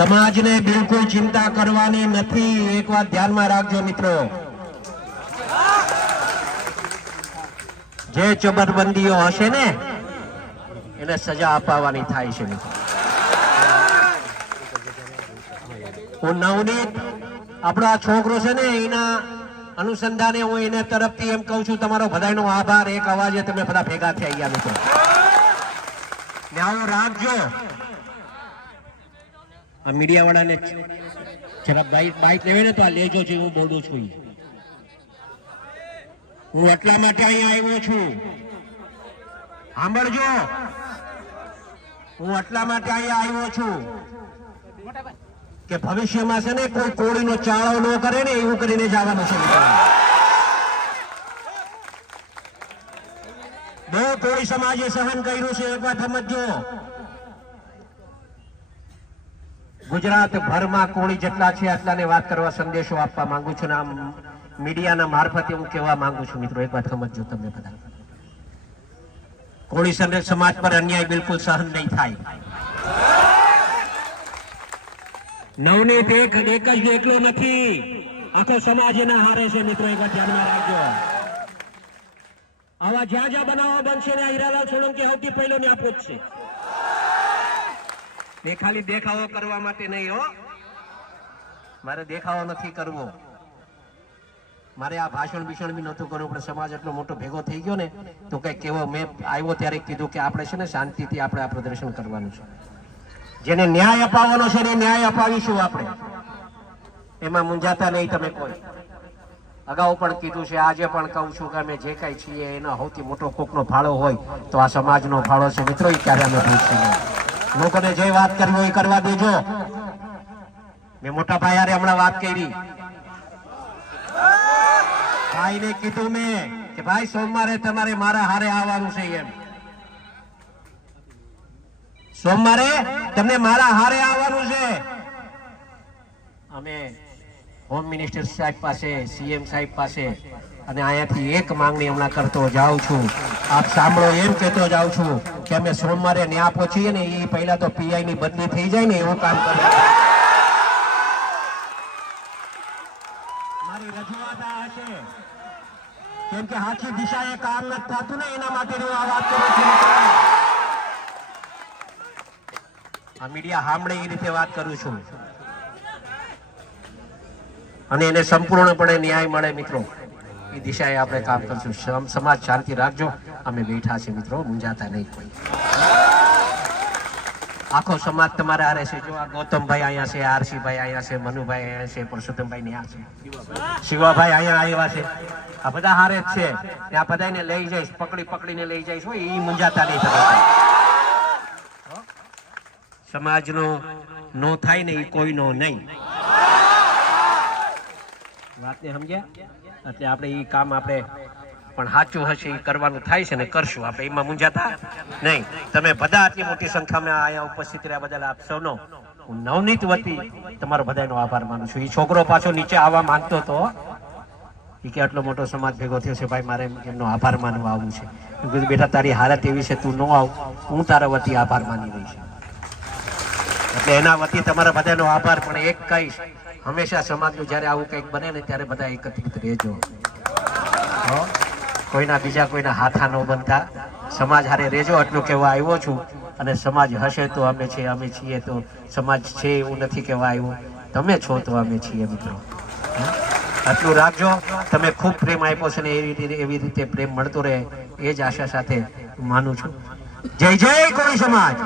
સમાજને બિલકુલ ચિંતા કરવાની નથી. એક વાત ધ્યાનમાં રાખજો મિત્રો. જે ચબરબંધીઓ હશે ને, એને સજા અપાવવાની થાય છે હું નવનીત, આપણો આ છોકરો છે ને, એના અનુસંધાને હું એને તરફથી એમ કહું છું, તમારો બધાનો આભાર. એક અવાજે તમે બધા ભેગા થઈ ગયા મિત્રો. ને આવું રાખજો. આ મીડિયા વાળાને જરા બાઇક લેવે ને તો આ લેજો છે હું બોલું છું. હું એટલા માટે અહીંયા આવ્યો છું. સાંભળજો. હું એટલા માટે અહીંયા આવ્યો છું કે ભવિષ્યમાં છે ને કોઈ કોળીનો ચાળો ન કરે ને એવું કરીને જવાનું છે બહુ કોળી સમાજે સહન કર્યું છે. એક વાત સમજજો. ગુજરાત ભરમાં કોળી જેટલા છે આટલાને વાત કરવા સંદેશો આપવા માંગુ છું આમ મીડિયાના મારફતે હું કહેવા માંગુ છું મિત્રો એક વાત સમજો તમે બધા. કોળી સમાજ પર અન્યાય બિલકુલ સહન નહીં થાય. નવનીત એક એક જ એકલો નથી. આખો સમાજ એના હારે છે મિત્રો, એક વાત ધ્યાનમાં રાખજો. આવા જ્યાં જ્યાં બનાવો બનશે ને હીરાલાલ સોલંકી સૌથી પહેલો ને આપો છે. ને ખાલી દેખાવો કરવા માટે નહીં હો. મારે દેખાવો નથી કરવો. મારે આ ભાષણ ભીષણ બી નહોતું કરવું, પણ સમાજ એટલો મોટો ભેગો થઈ ગયો ને, તો કઈ કેવો મેં આવ્યો ત્યારે કીધું કે આપણે છે ને શાંતિથી આપણે આ પ્રદર્શન કરવાનું છે. જેને ન્યાય અપાવવાનો છે એને ન્યાય અપાવીશું આપણે. એમાં મૂંઝાતા નહીં તમે કોઈ. અગાઉ પણ કીધું છે, આજે પણ કહું છું કે અમે જે કાંઈ છીએ, એનો સૌથી મોટો કોકનો ફાળો હોય તો આ સમાજનો ફાળો છે. મિત્રો, એ ક્યારે અમે ભૂલશું નહીં. લોકોને જે વાત કરવી હોય કરવા દેજો. મેં મોટા ભાઈ યારે હમણાં વાત કરી. ભાઈને કીધું મેં કે, ભાઈ, સોમવારે તમારે મારા હારે આવવાનું છે એમ. સોમવારે તમને મારા હારે આવવાનું છે. અમે હોમ મિનિસ્ટર સાહેબ પાસે સીએમ સાહેબ પાસે અને અહીંયાથી એક માંગણી હમણાં કરતો જાઉં છું. આપ સાંભળો, એમ કહેતો જાઉં છું કે અમે સોમવારે ન્યા પહોંચીએ ને એ પહેલા તો પીઆઈ ની બદલી થઈ જાય ને એવું કામ કરે. કેમ કે સાચી દિશા એ કામ નથી થતું ને એના માટે હું આ વાત કરું છું. આ મીડિયા સાંભળે એ રીતે વાત કરું છું. અને એને સંપૂર્ણપણે ન્યાય મળે મિત્રો. એ દિશાએ આપણે કામ કરશું. સમ- સમાજ શાંતિ રાખજો. અમે બેઠા છે મિત્રો, મૂંઝાતા નહીં કોઈ. આખો સમાજ તમારા હારે છે. જો આ ગૌતમભાઈ અહીંયા છે, આરસીભાઈ અહીંયા છે, મનુભાઈ અહીંયા છે પુરુષોત્તમભાઈ ત્યાં છે. શિવાભાઈ અહીંયા આવ્યા છે. આ બધા હારે જ છે. ને આ બધાને લઈ જઈશ, પકડી પકડીને લઈ જઈશ હોય એ મૂંઝાતા નહીં થતા. સમાજનો નો થાય ને એ કોઈનો નહીં. વાતને સમજ્યા? એટલે આપણે એ કામ આપણે પણ સાચું હશે એ કરવાનું થાય છે ને કરશું આપણે. એમાં મૂંઝાતા નહીં. તમે બધા આટલી મોટી સંખ્યામાં અહીંયા ઉપસ્થિત રહ્યા બદલ આપ સૌનો હું નવનીત વતી તમારો બધાનો આભાર માનું છું. એ છોકરો પાછો નીચે આવવા માંગતો હતો. એ કે આટલો મોટો સમાજ ભેગો થયો છે ભાઈ, મારે એમનો આભાર માનવા આવવું છે. કીધું, બેટા, તારી હાલત એવી છે, તું ન આવ. હું તારા વતી આભાર માની રહીશ એટલે એના વતી તમારા બધાનો આભાર, પણ એક કહીશ હંમેશા સમાજનું જ્યારે આવું કંઈક બને ને ત્યારે બધા એકત્રિત રહેજો? કોઈના બીજા કોઈના હાથા ન બનતા. સમાજ હારે રહેજો, આટલું કહેવા આવ્યો છું. અને સમાજ હશે તો અમે છીએ અમે છીએ તો સમાજ છે એવું નથી કહેવા આવ્યું. તમે છો તો અમે છીએ મિત્રો? આટલું રાખજો. તમે ખૂબ પ્રેમ આપ્યો છે ને એવી રીતે એવી રીતે પ્રેમ મળતો રહે. એ જ આશા સાથે માનું છું. જય જય કોળી સમાજ!